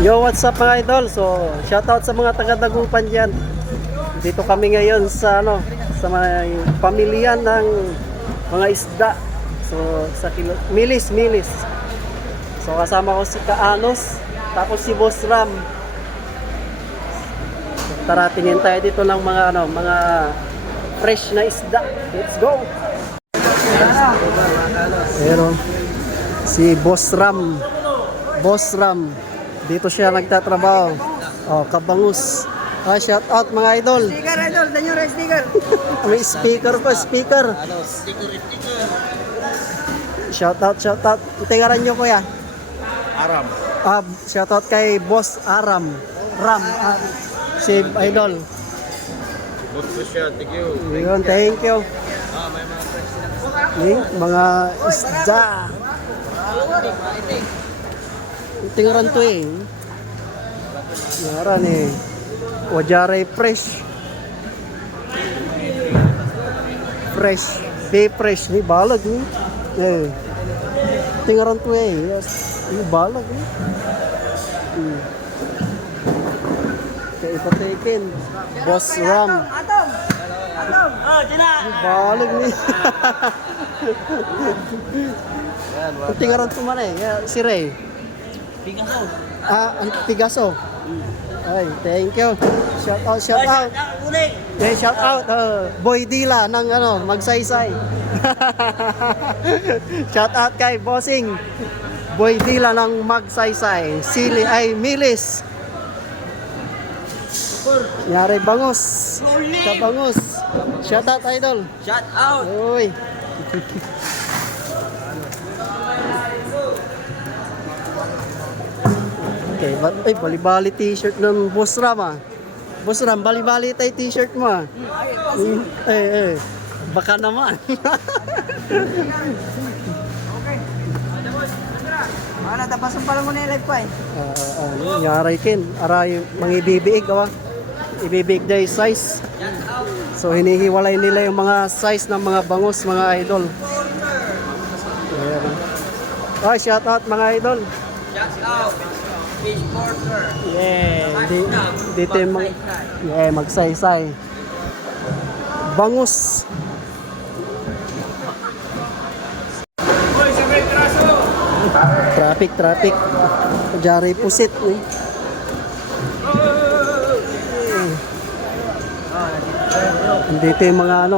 Yo, what's up mga idol? So, shoutout sa mga taga-Dagupan diyan. Dito kami ngayon sa sa may pamilyan ng mga isda. So, sa Milis. So, kasama ko si Kaanos, tapos si Boss Ram. So, tara, tingin tayo dito ng mga fresh na isda. Let's go. Pero si Boss Ram. Dito siya nagtatrabaho. Oh, Kabangus. Shout out mga idol. Sticker idol, danyo ra sticker. May speaker pa, speaker. Shout out. Tingaran nyo kuya. Aram. Shout out kay Boss Ram, si idol. Boss ko siya, thank you. Yun, thank you. May mga fresh na. Mga isda. Tingaran to eh. Tingaran eh. Wajaray fresh. Be fresh. May balag eh. Tingaran to eh. Yes. May balag eh. Kaya ipatikin. Boss Ram. Atom. Oh, dila. May balag eh. Tingaran to man eh. Si Ray. Picasso. Picasso. Ay, thank you. Shout out. Uli. Shout out Boy Dila ng Magsaysay. Shout out kay Bossing. Boy Dila ng Magsaysay. Milis. Yari Bangus. Kabangus. Shout out idol. Shout out. Uy. Okay, bali-bali t-shirt ng Boss Ram ah. Boss Ram, bali-bali tayo t-shirt mo ah. Baka naman. Okay. Wala, tapasan pa lang muna yung live pa eh. Yaray kin, aray mangibibiig awa. Ibibig day size. So hinihiwalay nila yung mga size ng mga bangus, mga idol. Ayan. Shout out mga idol. Shout out. Fish porter. Dito yung magsaysay. Bangus. Traffic. Jari pusit. Dito yung mga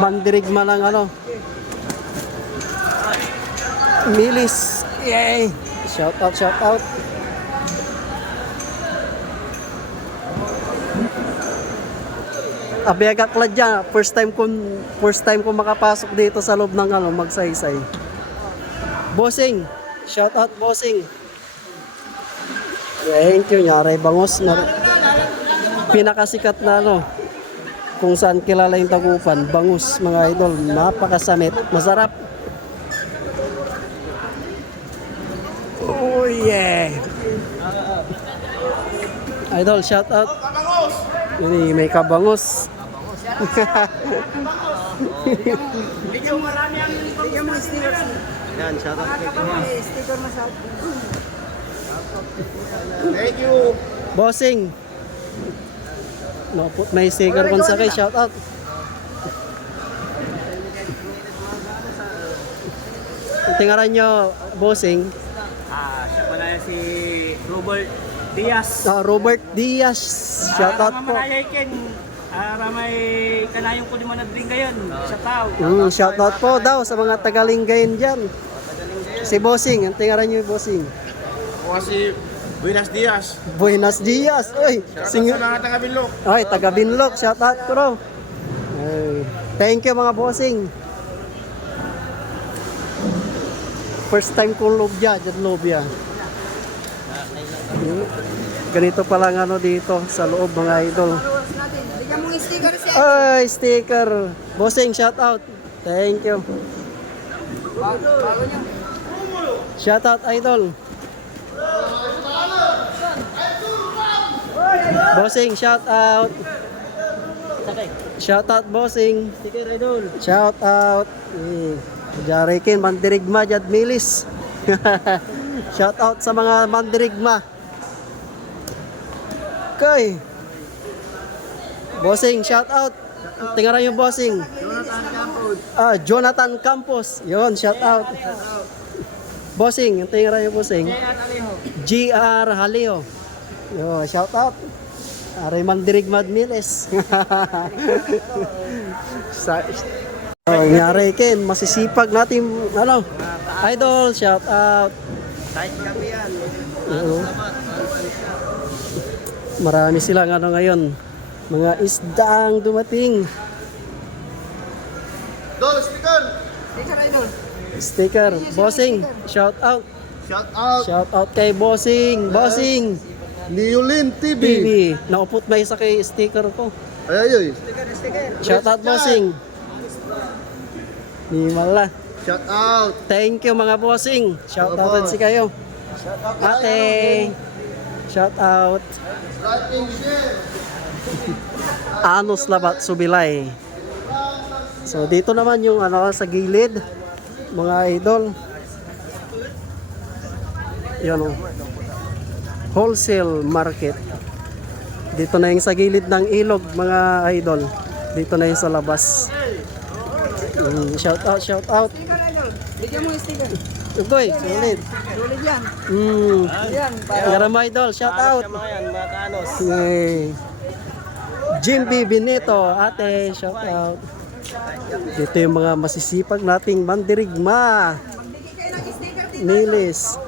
mandirigma ng Milis. Yay! Shout out. Abiyag akladya, first time ko makapasok dito sa loob ng Magsaysay. Bossing, shout out Bossing. Thank you, Yaray Bangus na pinakasikat na kung saan kilala yung Dagupan, bangus mga idol, napakasamit, masarap. Oh yeah. Idol, shout out. Ini may kabangus. Bigyan mo sticker. Yan, shout out kay Sticker mo sa. Thank you. Bossing. No, may sticker kon sa kay shout out. Tingaran nyo, Bossing. Siya pala si Robert Diaz. Robert Diaz. Shout out po. Ramay kanayong ko di man nadring gayon. Sa tao. Shout out po daw sa mga tagalinggayin diyan. Si Bossing, ang tingaran nyo Bossing. Ako si Buenos Dias. Buenos Dias. Oy, Sa mga taga-Binlok. Ay, taga Binlok, shout out ko raw. Ay, thank you mga Bossing. First time ko lobya. Ganito pa lang dito sa loob mga idol. Bigyan mo sticker siya. Ay, sticker. Bossing, shout out. Thank you. Bago niyo. Shout out idol. Bossing, shout out. Shout out Bossing. Sticker idol. Shout out. Jarikin mandirigma jad Milis. Shout out sa mga mandirigma. Okay. Bossing, shout out. Tingnan yung bossing. Jonathan Campos. Yon, shout out. Bossing, tingnan yung bossing. GR Haleo. Yo, shout out. Raymond Dirigmad Miles. Nyari Ken, masisipag natin ano. Idol, shout out. Kahit kami yan. Oo. Marami silang ano ngayon, mga isdaang dumating. Dol, speaker! Sticker, bossing, shout out. Shout out! Shout out kay bossing, bossing. Neolin TV! TV, naupot may isa kay sticker ko. Ay, ay, Shout out bossing. Ni mala. Shout out! Thank you mga bossing. Shout out si kayo. Ate. Shout out. Like and share! Anos Labat Subilay. So dito naman yung ano sa gilid, mga idol. Yan o. Wholesale market. Dito na yung sa gilid ng ilog, mga idol. Dito na yung sa labas. Shout out, shout out. Bigyan mo yung sticker. Ugoy, sulit. Sulit yan. Yan. Garama idol, shout out. Hey. Jimby Benito, ate, shout out. Dito yung mga masisipag nating mandirigma. Nilis.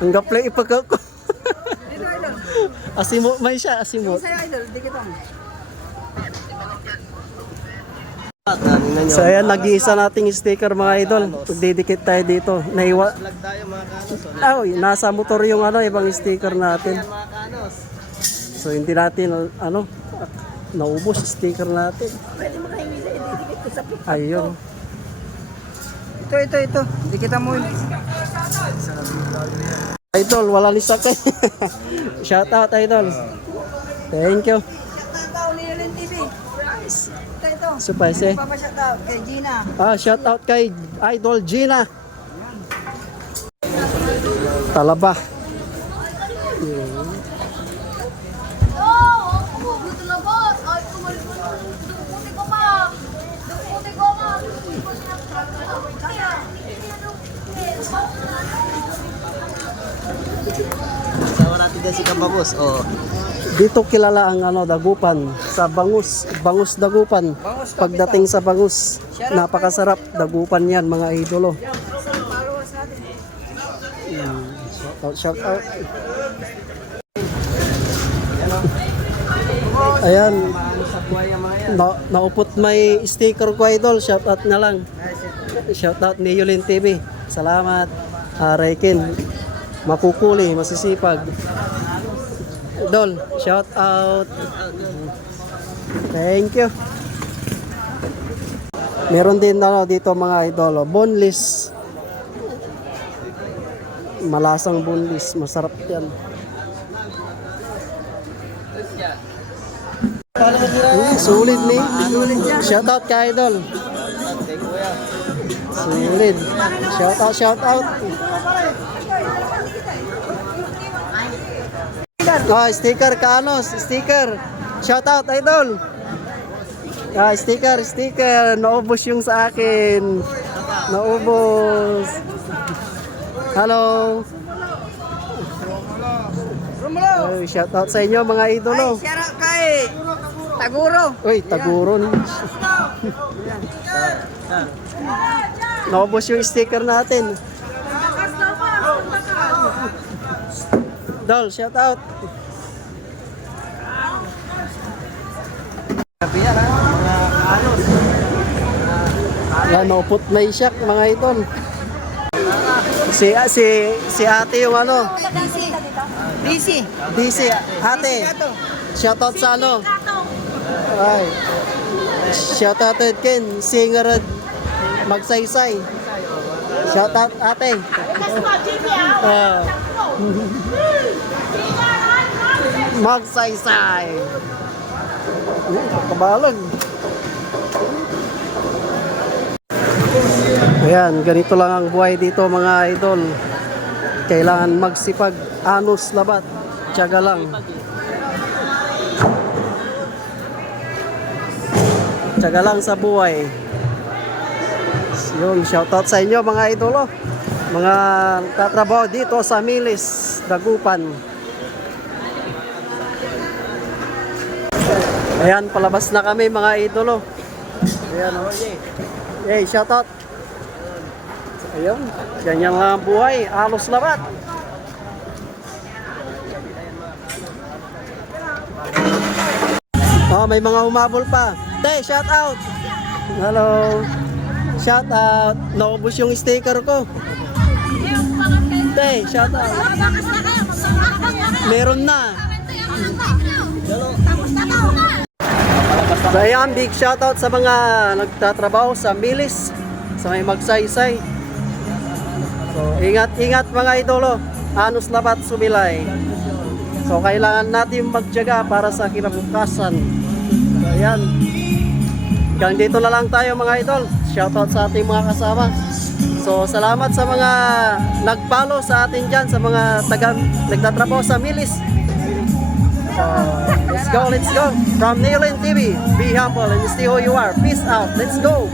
Ang gaplay ipagkako. Asimot may siya, asimot. Sa'yo idol, dikit mo. So ayan, nag-iisa nating sticker mga idol. Didikit tayo dito. Naiwa. Nasa motor yung ano, ibang sticker natin. So hindi natin ano, naubos sticker natin. Pwede mo kayo idikit ko sa pito. Ayun. Ito. Dikitan mo yun. Idol, wala ni sakay. Shout out idol. Thank you. Tao ni Yolin TV. Ito. Supay Papashout out kay Gina. shout out kay Idol Gina. Talaba. Sama natin din si Kambabos. Dito kilala ang ano dagupan sa Bangus, Bangus Dagupan. Pagdating sa Bangus, napakasarap dagupan 'yan mga idolo. Shout out. Ayan. Naupot may sticker ko idol, shout out na lang. Shout out ni Yulin TV. Salamat. Rekin. Makukuli, masisipag. Idol, shout out. Thank you. Meron din dito mga idol, boneless. Malasang boneless, masarap 'yan. Sulit ni. Shout out kay idol. Sulit. Shout out. Sticker Kanos, sticker. Shout out idol. Sticker. Naubos yung sa akin. Naubos. Hello. Shout out sa inyo mga idolo. Shout out kay Taguro. Uy, Taguro. Naubos yung sticker natin. Dol, shout out. Yan, naupot may shock mga idol. Si ate yung ano. DC, ate. Shout out sa ano. Ay. Shout out to Ken, singer Magsaysay. Shout out ate. Magsaysay. Kabalag. Ayan, ganito lang ang buhay dito mga idol. Kailangan magsipag, anos labat, tiyaga lang. Tsaga lang sa buhay. Yung shoutout sa inyo mga idolo. Mga tatrabaho dito sa Milis, Dagupan. Ayan, palabas na kami mga idolo. Ayan, hey, shoutout. Ayun, ganyan lang ang buhay, halos labat. Oh, may mga humabol pa. Tay, shout out. Hello. Shout out. Naubos yung sticker ko. Tay, shout out. Meron na. So ayan, big shout out sa mga nagtatrabaho sa Milis, sa may magsaysay. So ingat mga idolo. Anos labat sumilay. So kailangan natin magtiyaga para sa kinabukasan. So ayan. Hanggang dito na lang tayo mga idol. Shoutout sa ating mga kasama. So salamat sa mga nag-follow sa atin dyan, sa mga nagtatrabaho sa Milis. So let's go. From Neolin TV, be humble and stay who you are. Peace out. Let's go.